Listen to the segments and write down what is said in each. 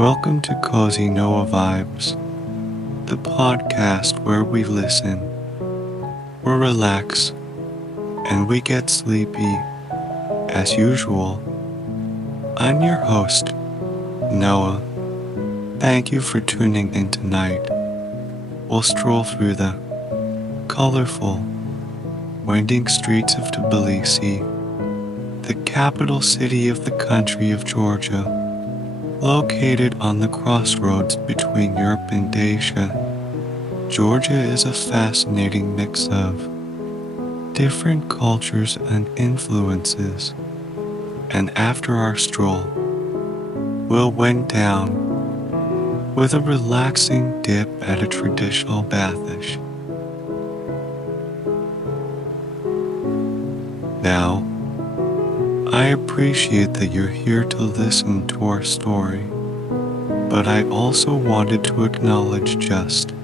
Welcome to Cozy Noah Vibes, the podcast where we listen, we relax, and we get sleepy. As usual, I'm your host, Noah. Thank you for tuning in tonight. We'll stroll through the colorful, winding streets of Tbilisi, the capital city of the country of Georgia. Located on the crossroads between Europe and Asia, Georgia is a fascinating mix of different cultures and influences. And after our stroll, we'll wind down with a relaxing dip at a traditional bathish. Now, I appreciate that you're here to listen to our story, but I also wanted to acknowledge just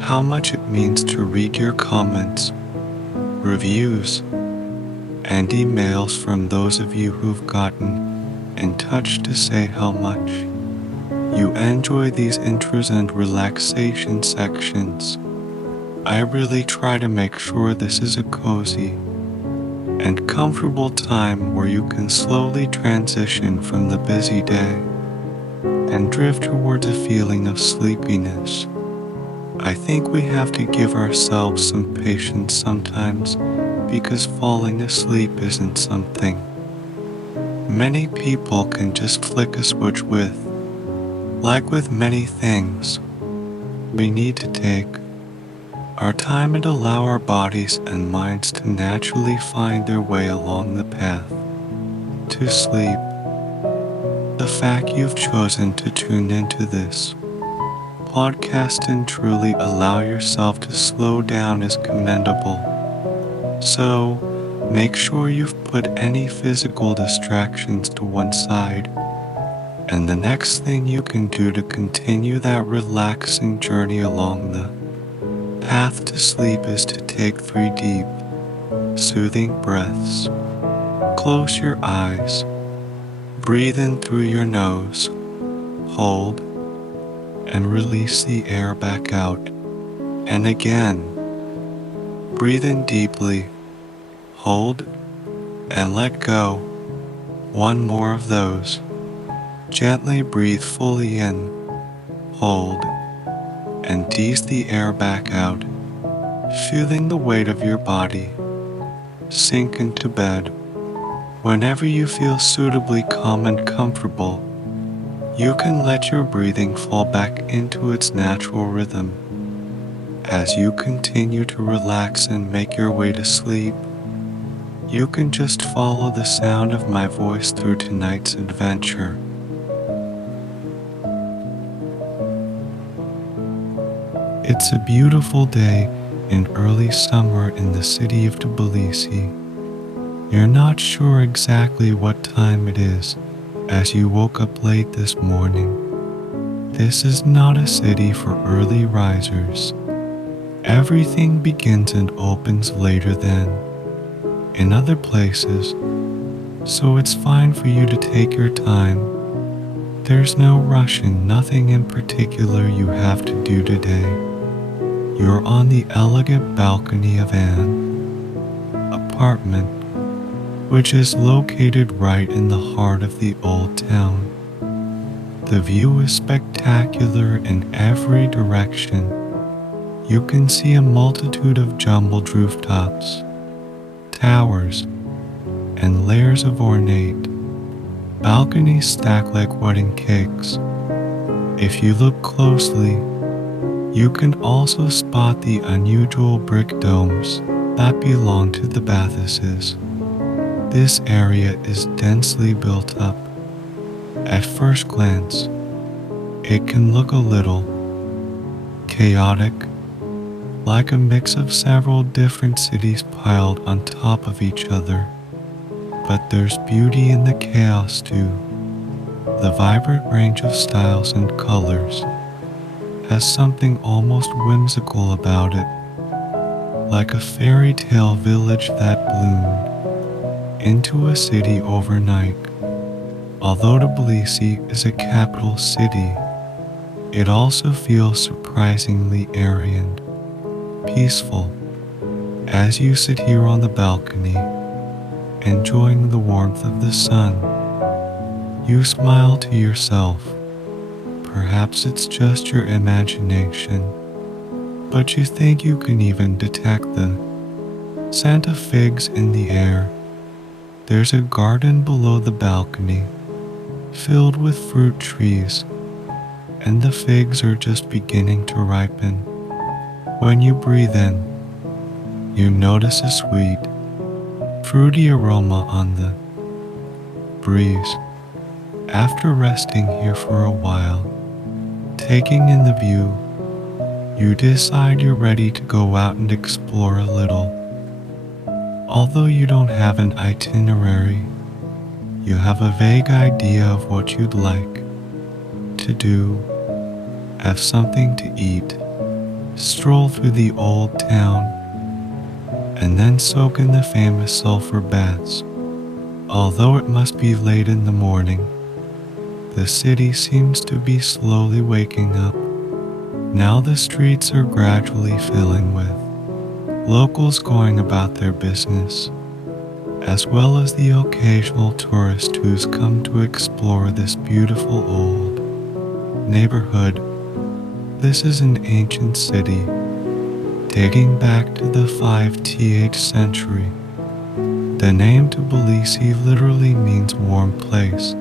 how much it means to read your comments, reviews, and emails from those of you who've gotten in touch to say how much you enjoy these intros and relaxation sections. I really try to make sure this is a cozy and comfortable time where you can slowly transition from the busy day and drift towards a feeling of sleepiness. I think we have to give ourselves some patience sometimes because falling asleep isn't something many people can just flick a switch with. Like with many things, we need to take our time and allow our bodies and minds to naturally find their way along the path to sleep. The fact you've chosen to tune into this podcast and truly allow yourself to slow down is commendable. So, make sure you've put any physical distractions to one side, and the next thing you can do to continue that relaxing journey along the path to sleep is to take 3 deep, soothing breaths. Close your eyes, breathe in through your nose, hold, and release the air back out. And again, breathe in deeply, hold, and let go. One more of those. Gently breathe fully in, hold, and ease the air back out, feeling the weight of your body sink into bed. Whenever you feel suitably calm and comfortable, you can let your breathing fall back into its natural rhythm. As you continue to relax and make your way to sleep, you can just follow the sound of my voice through tonight's adventure. It's a beautiful day in early summer in the city of Tbilisi. You're not sure exactly what time it is as you woke up late this morning. This is not a city for early risers. Everything begins and opens later than in other places, so it's fine for you to take your time. There's no rush and nothing in particular you have to do today. You're on the elegant balcony of an apartment, which is located right in the heart of the old town. The view is spectacular in every direction. You can see a multitude of jumbled rooftops, towers, and layers of ornate balconies stacked like wedding cakes. If you look closely, you can also spot the unusual brick domes that belong to the Bathises. This area is densely built up. At first glance, it can look a little chaotic, like a mix of several different cities piled on top of each other. But there's beauty in the chaos too. The vibrant range of styles and colors has something almost whimsical about it, like a fairy tale village that bloomed into a city overnight. Although Tbilisi is a capital city, it also feels surprisingly airy and peaceful as you sit here on the balcony, enjoying the warmth of the sun. You smile to yourself. Perhaps it's just your imagination, but you think you can even detect the scent of figs in the air. There's a garden below the balcony, filled with fruit trees, and the figs are just beginning to ripen. When you breathe in, you notice a sweet, fruity aroma on the breeze. After resting here for a while, taking in the view, you decide you're ready to go out and explore a little. Although you don't have an itinerary, you have a vague idea of what you'd like to do, have something to eat, stroll through the old town, and then soak in the famous sulfur baths. Although it must be late in the morning, the city seems to be slowly waking up. Now the streets are gradually filling with locals going about their business, as well as the occasional tourist who's come to explore this beautiful old neighborhood. This is an ancient city, dating back to the 5th century. The name Tbilisi literally means warm place,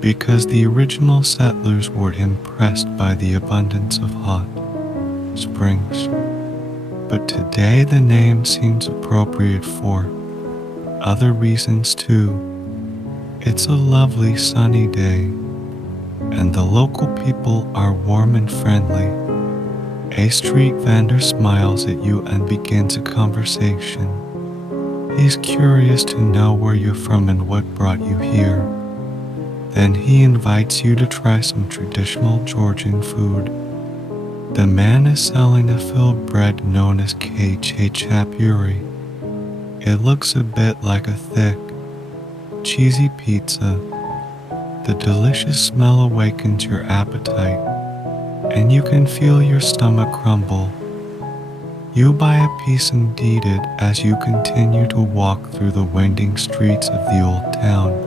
because the original settlers were impressed by the abundance of hot springs. But today the name seems appropriate for other reasons too. It's a lovely sunny day, and the local people are warm and friendly. A street vendor smiles at you and begins a conversation. He's curious to know where you're from and what brought you here. Then he invites you to try some traditional Georgian food. The man is selling a filled bread known as khachapuri. It looks a bit like a thick, cheesy pizza. The delicious smell awakens your appetite, and you can feel your stomach crumble. You buy a piece and eat it as you continue to walk through the winding streets of the old town.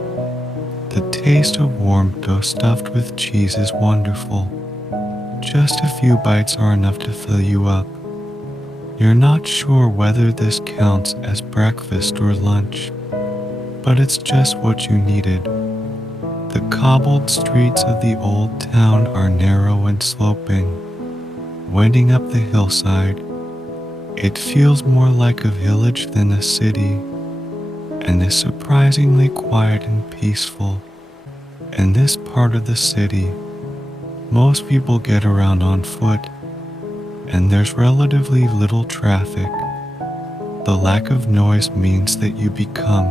The taste of warm dough stuffed with cheese is wonderful. Just a few bites are enough to fill you up. You're not sure whether this counts as breakfast or lunch, but it's just what you needed. The cobbled streets of the old town are narrow and sloping, winding up the hillside. It feels more like a village than a city, and is surprisingly quiet and peaceful. In this part of the city, most people get around on foot, and there's relatively little traffic. The lack of noise means that you become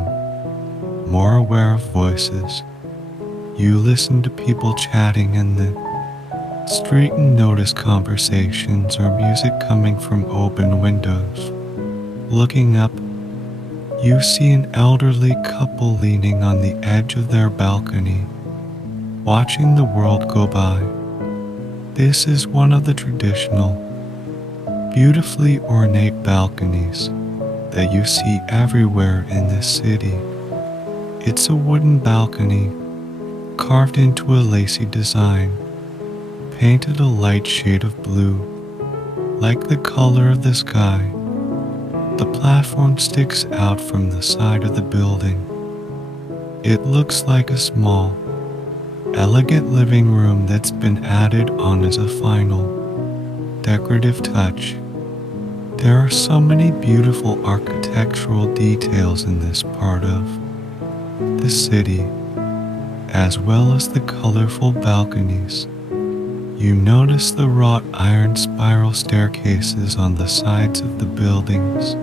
more aware of voices. You listen to people chatting in the street and notice conversations or music coming from open windows. Looking up, you see an elderly couple leaning on the edge of their balcony, watching the world go by. This is one of the traditional, beautifully ornate balconies that you see everywhere in this city. It's a wooden balcony, carved into a lacy design, painted a light shade of blue, like the color of the sky. The platform sticks out from the side of the building. It looks like a small, elegant living room that's been added on as a final, decorative touch. There are so many beautiful architectural details in this part of the city, as well as the colorful balconies. You notice the wrought iron spiral staircases on the sides of the buildings,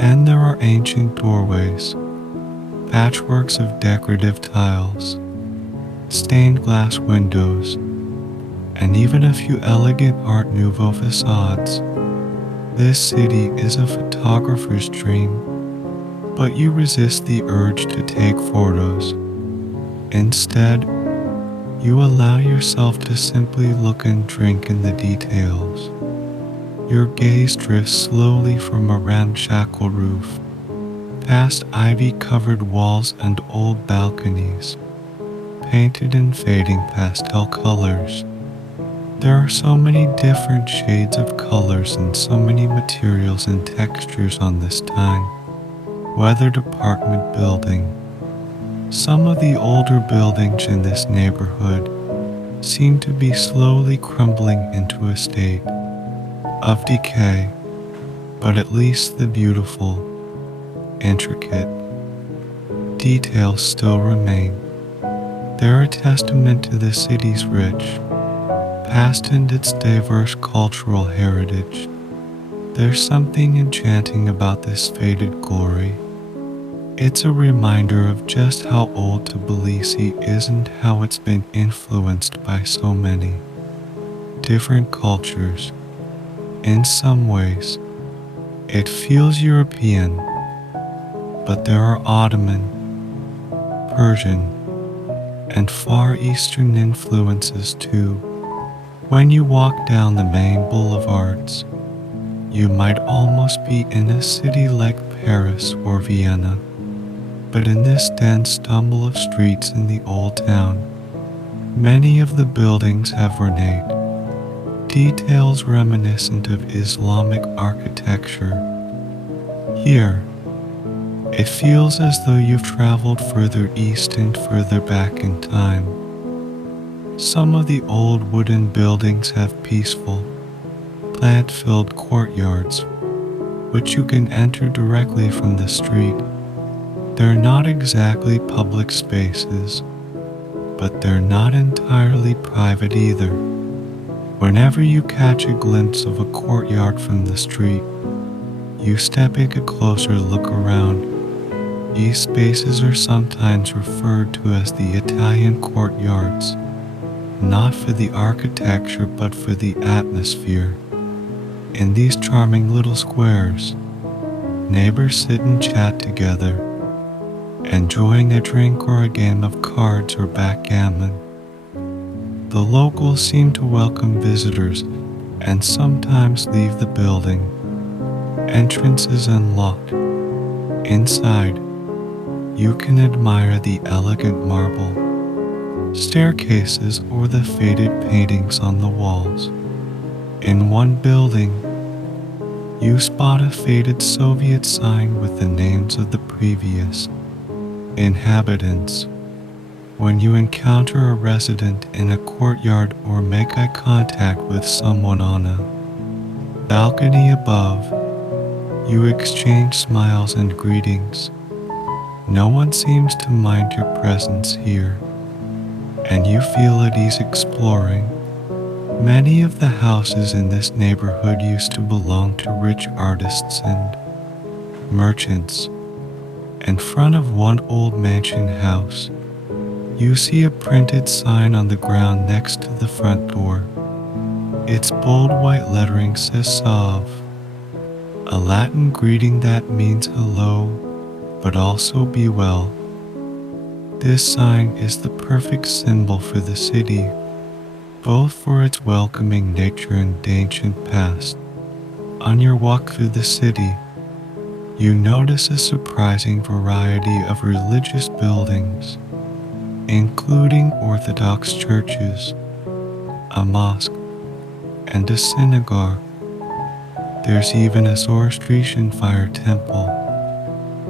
and there are ancient doorways, patchworks of decorative tiles, stained glass windows, and even a few elegant Art Nouveau facades. This city is a photographer's dream, but you resist the urge to take photos. Instead, you allow yourself to simply look and drink in the details. Your gaze drifts slowly from a ramshackle roof, past ivy-covered walls and old balconies, painted in fading pastel colors. There are so many different shades of colors and so many materials and textures on this tiny, weathered apartment building. Some of the older buildings in this neighborhood seem to be slowly crumbling into a state of decay, but at least the beautiful, intricate details still remain. They're a testament to the city's rich past and its diverse cultural heritage. There's something enchanting about this faded glory. It's a reminder of just how old Tbilisi is and how it's been influenced by so many different cultures. In some ways, it feels European, but there are Ottoman, Persian, and Far Eastern influences too. When you walk down the main boulevards, you might almost be in a city like Paris or Vienna. But in this dense stumble of streets in the old town, many of the buildings have ornate details reminiscent of Islamic architecture. Here, it feels as though you've traveled further east and further back in time. Some of the old wooden buildings have peaceful, plant-filled courtyards, which you can enter directly from the street. They're not exactly public spaces, but they're not entirely private either. Whenever you catch a glimpse of a courtyard from the street, you take a closer look around. These spaces are sometimes referred to as the Italian courtyards, not for the architecture but for the atmosphere. In these charming little squares, neighbors sit and chat together, enjoying a drink or a game of cards or backgammon. The locals seem to welcome visitors and sometimes leave the building. Entrance is unlocked. Inside, you can admire the elegant marble staircases or the faded paintings on the walls. In one building, you spot a faded Soviet sign with the names of the previous inhabitants. When you encounter a resident in a courtyard or make eye contact with someone on a balcony above, you exchange smiles and greetings. No one seems to mind your presence here, and you feel at ease exploring. Many of the houses in this neighborhood used to belong to rich artists and merchants. In front of one old mansion house, you see a printed sign on the ground next to the front door. Its bold white lettering says Salve, a Latin greeting that means hello, but also be well. This sign is the perfect symbol for the city, both for its welcoming nature and ancient past. On your walk through the city, you notice a surprising variety of religious buildings, including Orthodox churches, a mosque, and a synagogue. There's even a Zoroastrian fire temple.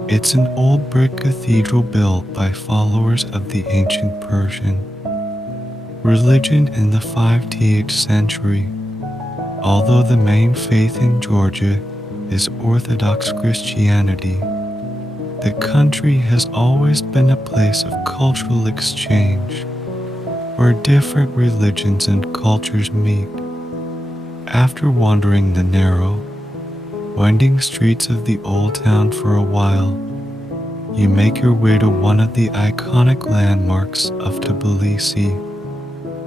It's an old brick cathedral built by followers of the ancient Persian religion in the 5th century. Although the main faith in Georgia is Orthodox Christianity, the country has always been a place of cultural exchange, where different religions and cultures meet. After wandering the narrow, winding streets of the old town for a while, you make your way to one of the iconic landmarks of Tbilisi,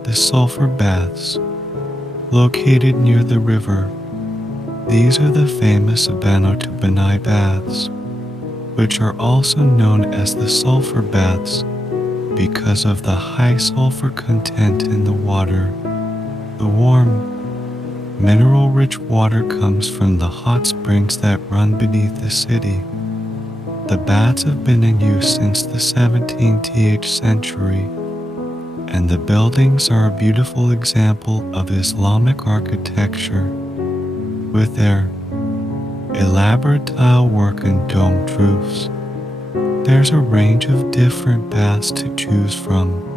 the sulfur baths, located near the river. These are the famous Abano-Tubani baths, which are also known as the sulfur baths because of the high sulfur content in the water. The warm, mineral-rich water comes from the hot springs that run beneath the city. The baths have been in use since the 17th century, and the buildings are a beautiful example of Islamic architecture, with their elaborate tile work and domed roofs. There's a range of different baths to choose from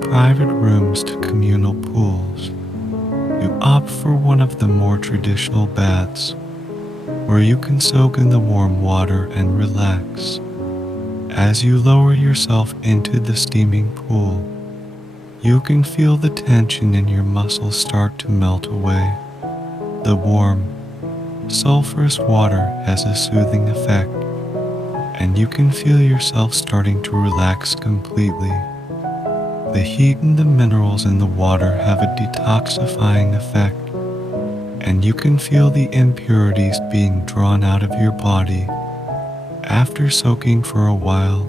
private rooms to communal pools. You opt for one of the more traditional baths, where you can soak in the warm water and relax. As you lower yourself into the steaming pool, you can feel the tension in your muscles start to melt away. The warm, sulfurous water has a soothing effect, and you can feel yourself starting to relax completely. The heat and the minerals in the water have a detoxifying effect, and you can feel the impurities being drawn out of your body. After soaking for a while,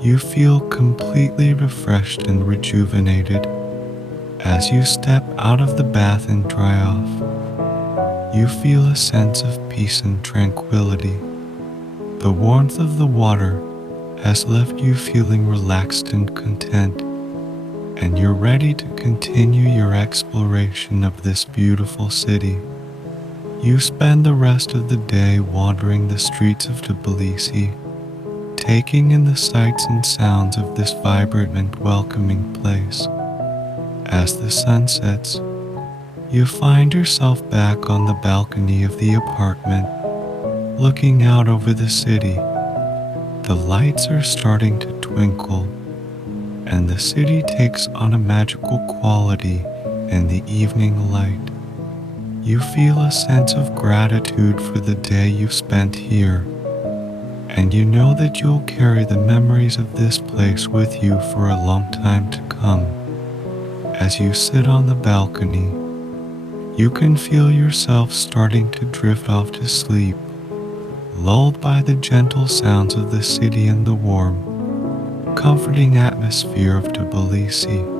you feel completely refreshed and rejuvenated. As you step out of the bath and dry off, you feel a sense of peace and tranquility. The warmth of the water has left you feeling relaxed and content, and you're ready to continue your exploration of this beautiful city. You spend the rest of the day wandering the streets of Tbilisi, taking in the sights and sounds of this vibrant and welcoming place. As the sun sets, you find yourself back on the balcony of the apartment, looking out over the city. The lights are starting to twinkle, and the city takes on a magical quality in the evening light. You feel a sense of gratitude for the day you've spent here, and you know that you'll carry the memories of this place with you for a long time to come. As you sit on the balcony, you can feel yourself starting to drift off to sleep, lulled by the gentle sounds of the city and the warm, comforting atmosphere of Tbilisi.